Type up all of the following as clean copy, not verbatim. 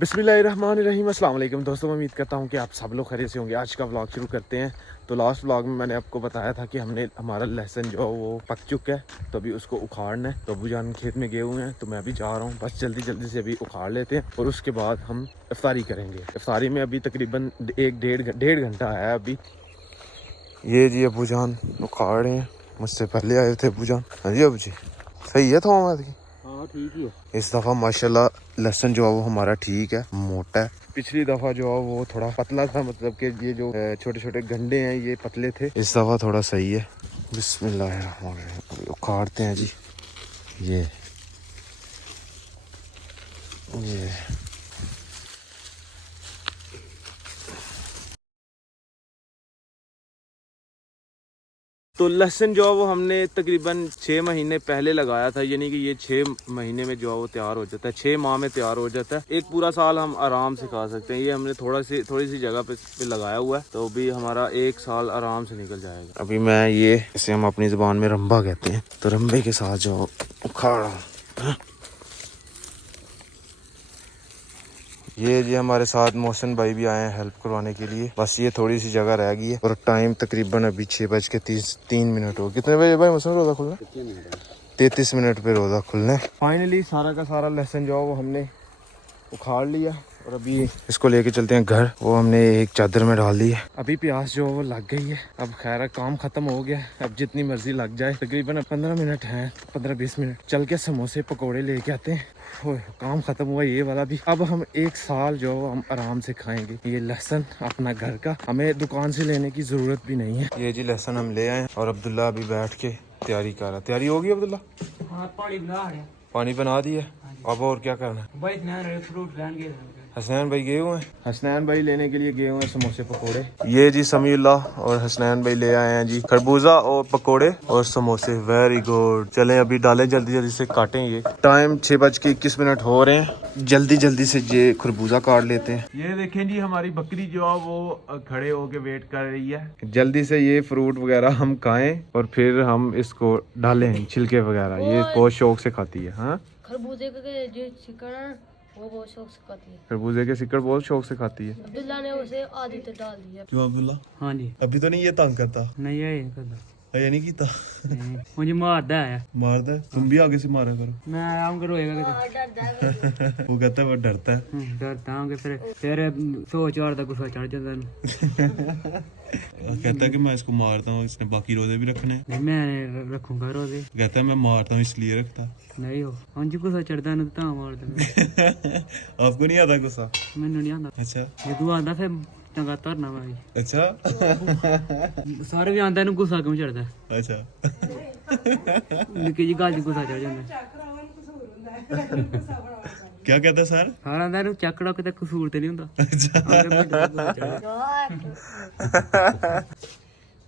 बिस्मिल्लाहिर्रहमानिर्रहीम। अस्सलाम वालेकुम दोस्तों, मैं उम्मीद करता हूँ कि आप सब लोग खैरियत से होंगे। आज का व्लॉग शुरू करते हैं। तो लास्ट व्लॉग में मैंने आपको बताया था कि हमारा लहसुन जो है वो पक चुका है, तो अभी उसको उखाड़ना है। तो अबू जान खेत में गए हुए हैं, तो मैं अभी जा रहा हूँ। बस जल्दी जल्दी से अभी उखाड़ लेते हैं और उसके बाद हम इफ्तारी करेंगे। इफ्तारी में अभी तकरीबन डेढ़ घंटा है अभी। ये जी अबू जान उखाड़ रहे हैं, मुझसे पहले आए थे अबू जान। हाँ जी अबू जी, सही है थोड़ा ठीक ही है। इस दफ़ा माशाल्लाह लहसुन जो है वो हमारा ठीक है, मोटा है। पिछली दफ़ा जो है वो थोड़ा पतला था, मतलब कि ये जो छोटे छोटे गंडे हैं ये पतले थे। इस दफ़ा थोड़ा सही है। बिस्मिल्लाहिर्रहमानिर्रहीम, उखाड़ते हैं जी। ये तो लहसुन जो है वो हमने तकरीबन 6 महीने पहले लगाया था, यानी कि ये 6 महीने में जो है वो तैयार हो जाता है, 6 माह में तैयार हो जाता है। एक पूरा साल हम आराम से खा सकते हैं। ये हमने थोड़ी सी जगह पे लगाया हुआ है, तो अभी हमारा 1 साल आराम से निकल जाएगा। अभी मैं ये, इसे हम अपनी जुबान में रंबा कहते हैं, तो रंबे के साथ जो उखाड़ रहा हूँ। ये जी हमारे साथ मोहसिन भाई भी आए हैं हेल्प करवाने के लिए। बस ये थोड़ी सी जगह रह गई है और टाइम तकरीबन अभी 6:03 हो। कितने बजे भाई मोहसिन रोजा खुलना? 33 मिनट पे रोजा खुलना है। फाइनली सारा का सारा लहसुन जो है वो हमने उखाड़ लिया और अभी इसको लेके चलते हैं घर। वो हमने एक चादर में डाल दी है। अभी प्यास जो है वो लग गई है। अब खैर काम खत्म हो गया। अब जितनी मर्जी लग जाए, तकरीबन 15 मिनट है, 15-20 मिनट चल के समोसे पकोड़े लेके आते हैं। काम खत्म हुआ ये वाला भी। अब हम 1 साल जो हम आराम से खाएंगे ये लहसुन अपना घर का। हमें दुकान से लेने की जरूरत भी नहीं है। ये जी लहसुन हम ले आए और अब्दुल्ला अभी बैठ के तैयारी कर रहा। तैयारी होगी अब्दुल्ला? हाँ, पानी बना दिया। अब और क्या करना है? हसनैन भाई गए हुए हैं, हसनैन भाई लेने के लिए गए हुए हैं समोसे पकोड़े। ये जी समीउल्लाह और हसनैन भाई ले आए हैं जी खरबूजा और पकोड़े और समोसे। Very good. चलें अभी डालें, जल्दी जल्दी से काटें। ये टाइम 6:21 हो रहे हैं। जल्दी जल्दी से ये खरबूजा काट लेते हैं। ये देखें जी हमारी बकरी जो है वो खड़े होके वेट कर रही है। जल्दी से ये फ्रूट वगैरह हम खाएं और फिर हम इसको डालें छिलके वगैरह। ये बहुत शौक से खाती है। हाँ, खरबूजे के जो सिक्कर है वो बहुत शौक से खाती है। खरबूजे के सिक्कर बहुत शौक से खाती है। अब्दुल्ला ने उसे आधी तो डाल दिया। क्यों अब्दुल्ला? हाँ जी। अभी तो नहीं ये तंग करता? नहीं है ये नहीं कीता? मुझे मारदा है। मारदा है? तुम भी आगे से मारा करो। मैं आराम करोएगा वो कहता है वो डरता है। डरता हूँ कि फिर सोच और तक गुस्सा चढ़ जाता कहता है कि मैं इसको मारता हूँ, इसने बाकी रोजे भी रखने हैं। नहीं, मैं रखूंगा रोजे। कहता है मैं मारता हूँ इसलिए रखता। नहीं हो मुझे गुस्सा चढ़ता है तो मार दूंगा। आपको नहीं आता गुस्सा? मैनू नहीं आता। अच्छा, जे तू आंदा फिर चंगा धरना मैं भी। अच्छा। सारे भी आंदा इन्हू गुस्सा क्यों चढ़दा? अच्छा। निक्की जी गल च गुस्सा चढ़ जांदा। क्या कहता है सर? सारा आंदा इन्हू चकड़ा किते कसूर ते नहीं हुंदा।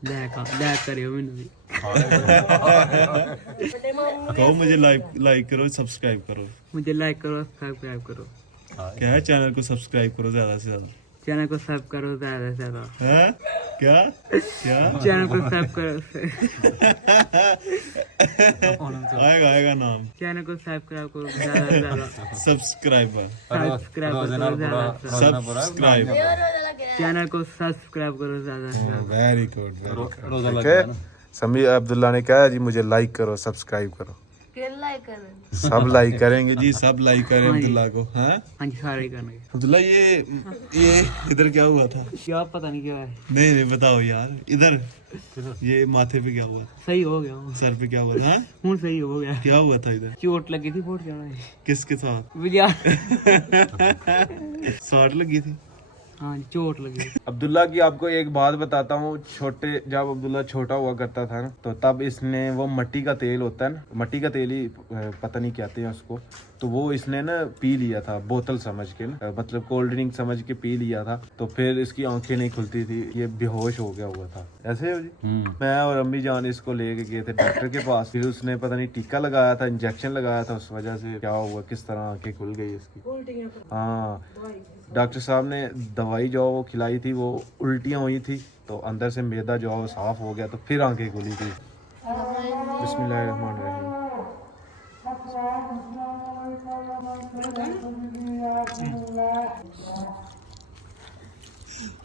लाइक करियो मैनू भी। कहो मुझे लाइक करो, सब्सक्राइब करो। मुझे लाइक करो, सब्सक्राइब करो। क्या है, चैनल को सब्सक्राइब करो ज्यादा से ज्यादा। चैनल को सब्सक्राइब करो ज्यादा से ज्यादा। हैं? क्या क्या? चैनल को सब्सक्राइब करो। आएगा नाम। चैनल को सब्सक्राइब करो ज्यादा से ज्यादा। सब्सक्राइबर। सब्सक्राइब करो ज्यादा से ज्यादा। सब्सक्राइब। चैनल को सब्सक्राइब करो ज्यादा से ज्यादा। Very good. समी अब्दुल्ला ने कहा जी मुझे लाइक करो, सब्सक्राइब करो। सब लाइक करेंगे जी, सब लाइक करें अब्दुल्ला को। हाँ जी, सारे ही करने। अब्दुल्ला ये इधर क्या हुआ था? क्या पता नहीं क्या है। नहीं बताओ यार, इधर ये माथे पे क्या हुआ? सही हो गया। सर पे क्या हुआ था? हूँ सही हो गया। क्या हुआ था इधर? चोट लगी थी बहुत ज्यादा। किसके साथ? विजय। शॉट लगी थी? हाँ, चोट लगी। अब्दुल्ला की आपको एक बात बताता हूँ। जब अब्दुल्ला छोटा हुआ करता था ना, तो तब इसने वो मिट्टी का तेल होता है ना, मिट्टी का तेल ही पता नहीं कहते हैं उसको, तो वो इसने ना पी लिया था बोतल समझ के ना, मतलब कोल्ड ड्रिंक समझ के पी लिया था। तो फिर इसकी आंखें नहीं खुलती थी, ये बेहोश हो गया हुआ था। ऐसे हो जी। मैं और अम्मी जान इसको लेके गए थे डॉक्टर के पास। फिर उसने पता नहीं टीका लगाया था, इंजेक्शन लगाया था, उस वजह से क्या हुआ, किस तरह आंखें खुल गई इसकी। हाँ, डॉक्टर साहब ने दवाई जो वो खिलाई थी, वो उल्टियाँ हुई थी, तो अंदर से मैदा जो है वो साफ हो गया, तो फिर आंखें खुली थी। बिस्मिल्लाहिर्रहमानिर्रहीम।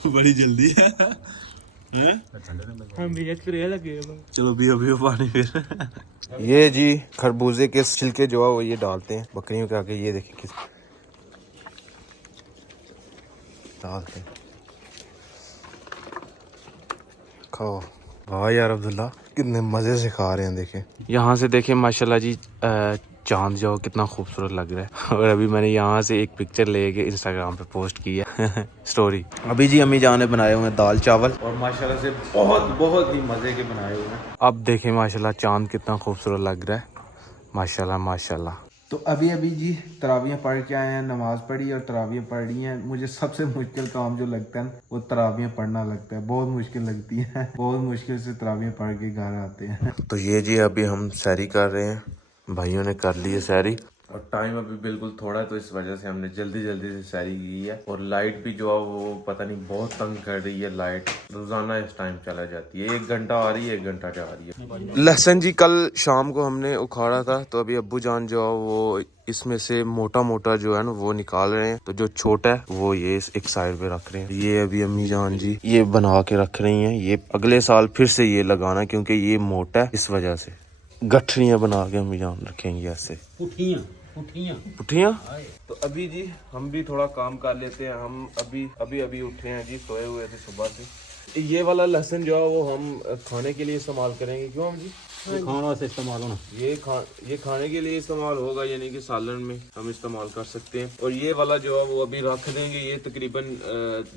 बड़ी जल्दी है हम भी एक्सरे लगे चलो भी अभी पानी फिर ये जी खरबूजे के छिलके जो है वो ये डालते हैं बकरियों के आगे। ये देखिए किस डालते हैं, खाओ। वाह यार अब्दुल्ला कितने मजे से खा रहे हैं। देखें यहाँ से देखें माशाल्लाह जी चांद जो कितना खूबसूरत लग रहा है। और अभी मैंने यहाँ से एक पिक्चर लेके इंस्टाग्राम पे पोस्ट की है स्टोरी। अभी जी अम्मी जान ने बनाए हुए हैं दाल चावल और माशाल्लाह से बहुत ही मजे के बनाए हुए हैं। अब देखें माशाल्लाह चांद कितना खूबसूरत लग रहा है। माशाल्लाह माशाल्लाह। तो अभी जी तरावियाँ पढ़ के आए हैं, नमाज पढ़ी और तरावियाँ पढ़ रही हैं। मुझे सबसे मुश्किल काम जो लगता है वो तरावियाँ पढ़ना लगता है, बहुत मुश्किल लगती है। बहुत मुश्किल से तरावियाँ पढ़ के घर आते हैं। तो ये जी अभी हम सैरी कर रहे हैं, भाइयों ने कर ली है सैरी और टाइम अभी बिल्कुल थोड़ा है तो इस वजह से हमने जल्दी से सैरी की है। और लाइट भी जो है वो पता नहीं बहुत तंग कर रही है। लाइट रोजाना इस टाइम चला जाती है, 1 घंटा आ रही है 1 घंटा जा रही है। लहसुन जी कल शाम को हमने उखाड़ा था तो अभी अब्बू जान जो है वो इसमें से मोटा जो है ना वो निकाल रहे हैं। तो जो छोटा है वो ये एक साइड पे रख रहे हैं। ये अभी अम्मी जान जी ये बना के रख रही हैं। ये अगले साल फिर से ये लगाना क्योंकि ये मोटा है, इस वजह से गठरियां बना के अम्मी जान रखेंगी ऐसे पुठियां। तो अभी जी हम भी थोड़ा काम कर लेते हैं। हम अभी उठे हैं जी, सोए हुए थे सुबह से। ये वाला लहसुन जो है वो हम खाने के लिए इस्तेमाल करेंगे। क्यों हम जी? खाना से इस्तेमाल होना ये खाने के लिए इस्तेमाल होगा, यानी कि सालन में हम इस्तेमाल कर सकते हैं। और ये वाला जो है वो अभी रख देंगे। ये तकरीबन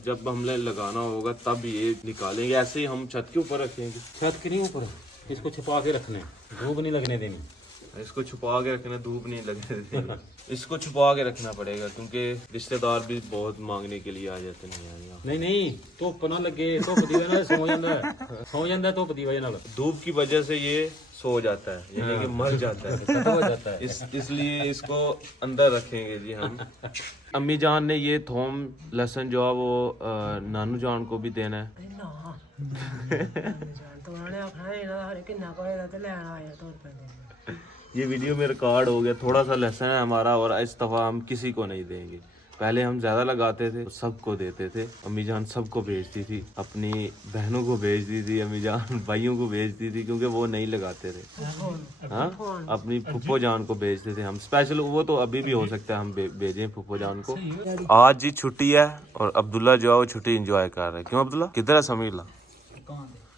जब हमने लगाना होगा तब ये निकालेंगे। ऐसे ही हम छत के ऊपर रखेंगे। छत के नहीं ऊपर, इसको छिपा के रखना है, धूप नहीं लगने देनी। इसको छुपा के रखना, धूप नहीं लगने देनी। इसको छुपा के रखना पड़ेगा क्योंकि रिश्तेदार भी बहुत मांगने के लिए आ जाते हैं। नहीं धुप ना लगे, धुप दी वजह नाल सो जाता है धुप दी वजह नाल। धूप की वजह से ये सो जाता है, यानी कि मर जाता है, खत्म हो जाता है। इसलिए इसको अंदर रखेंगे जी हम। अम्मी जान ने ये थोम लहसुन जो है वो नानू जान को भी देना है। ये वीडियो में रिकॉर्ड हो गया। थोड़ा सा लहसुन है हमारा और इस दफा हम किसी को नहीं देंगे। पहले हम ज्यादा लगाते थे, सबको देते थे। अम्मी जान सबको भेजती थी, अपनी बहनों को भेजती थी, अम्मी जान भाइयों को भेजती थी क्योंकि वो नहीं लगाते थे। हाँ, अपनी फुप्पो जान को भेजते थे हम स्पेशल। वो तो अभी भी हो सकता है हम भेजें फुप्पो जान को। आज जी छुट्टी है और अब्दुल्ला जो है वो छुट्टी एंजॉय कर रहे हैं। क्यों अब्दुल्ला किधर है समीला?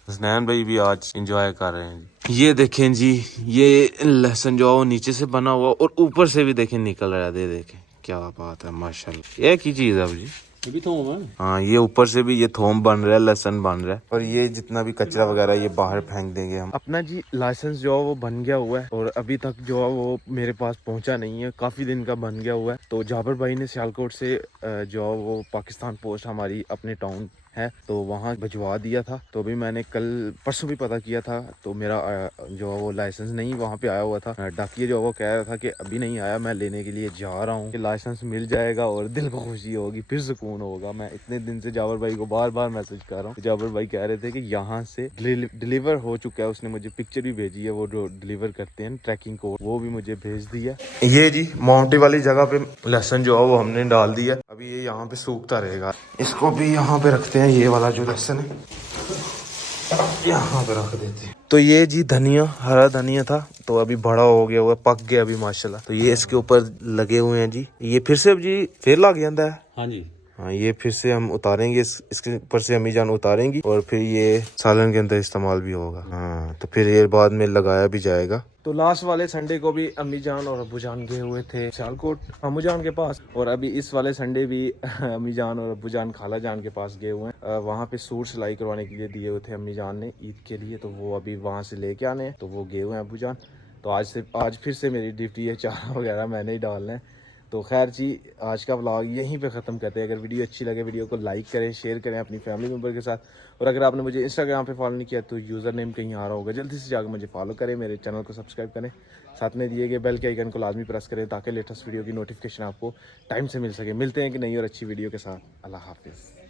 हसनैन भाई भी आज एंजॉय कर रहे हैं जी। ये देखें जी ये लहसुन जो है वो नीचे से बना हुआ और ऊपर से भी देखें निकल रहा है। देखें क्या बात है माशाल्लाह। ये की चीज है जी? ये भी थोम है। हाँ, ये ऊपर से भी ये थोम बन रहा है, लहसुन बन रहा है। और ये जितना भी कचरा वगैरह ये बाहर फेंक देंगे हम। अपना जी लाइसेंस जो है वो बन गया हुआ है और अभी तक जो है वो मेरे पास पहुंचा नहीं है। काफी दिन का बन गया हुआ है। तो जाबिर भाई ने सियालकोट से जो है वो पाकिस्तान पोस्ट हमारी अपने टाउन है तो वहाँ भिजवा दिया था। तो अभी मैंने कल परसों भी पता किया था तो मेरा जो वो लाइसेंस नहीं वहाँ पे आया हुआ था। डाकिया जो वो कह रहा था कि अभी नहीं आया, मैं लेने के लिए जा रहा हूँ कि लाइसेंस मिल जाएगा और दिल को खुशी होगी, फिर सुकून होगा। मैं इतने दिन से जाबिर भाई को बार मैसेज कर रहा हूँ। जाबिर भाई कह रहे थे कि यहाँ से डिलीवर हो चुका है। उसने मुझे पिक्चर भी भेजी है, वो जो डिलीवर करते हैं ट्रैकिंग को, वो भी मुझे भेज दिया। ये जी माउंटी वाली जगह पे लहसुन जो है वो हमने डाल दिया। अभी ये यहाँ पे सूखता रहेगा। इसको भी यहाँ पे रखते हैं। ये वाला जो लहसुन है यहाँ पे रख देते हैं। तो ये जी धनिया, हरा धनिया था तो अभी बड़ा हो गया हुआ, पक गया अभी माशाल्लाह। तो ये इसके ऊपर लगे हुए हैं जी। ये फिर से जी फिर लग जाता है। हाँ जी, हाँ, ये फिर से हम उतारेंगे, इसके ऊपर से अम्मी जान उतारेंगी और फिर ये सालन के अंदर इस्तेमाल भी होगा। हाँ, तो फिर ये बाद में लगाया भी जाएगा। तो लास्ट वाले संडे को भी अम्मी जान और अब्बू जान गए हुए थे सियालकोट अम्मू जान के पास। और अभी इस वाले संडे भी अम्मी जान और अब्बू जान खाला जान के पास गए हुए हैं। वहाँ पे सूट सिलाई करवाने के लिए दिए हुए थे अम्मी जान ने ईद के लिए, तो वो अभी वहाँ से लेके आने हैं। तो वो गए हुए हैं अब्बू जान। तो आज फिर से मेरी ड्यूटी है, चारा वगैरह मैंने ही डालना है। तो खैर जी आज का व्लॉग यहीं पे ख़त्म करते हैं। अगर वीडियो अच्छी लगे वीडियो को लाइक करें, शेयर करें अपनी फैमिली मेम्बर के साथ। और अगर आपने मुझे इंस्टाग्राम पे फॉलो नहीं किया तो यूज़र नेम कहीं आ रहा होगा, जल्दी से जाकर मुझे फॉलो करें, मेरे चैनल को सब्सक्राइब करें, साथ में दिए गए बेल के आइकन को लाजमी प्रेस करें ताकि लेटेस्ट वीडियो की नोटिफिकेशन आपको टाइम से मिल सके। मिलते हैं कि नई और अच्छी वीडियो के साथ। अल्लाह हाफिज़।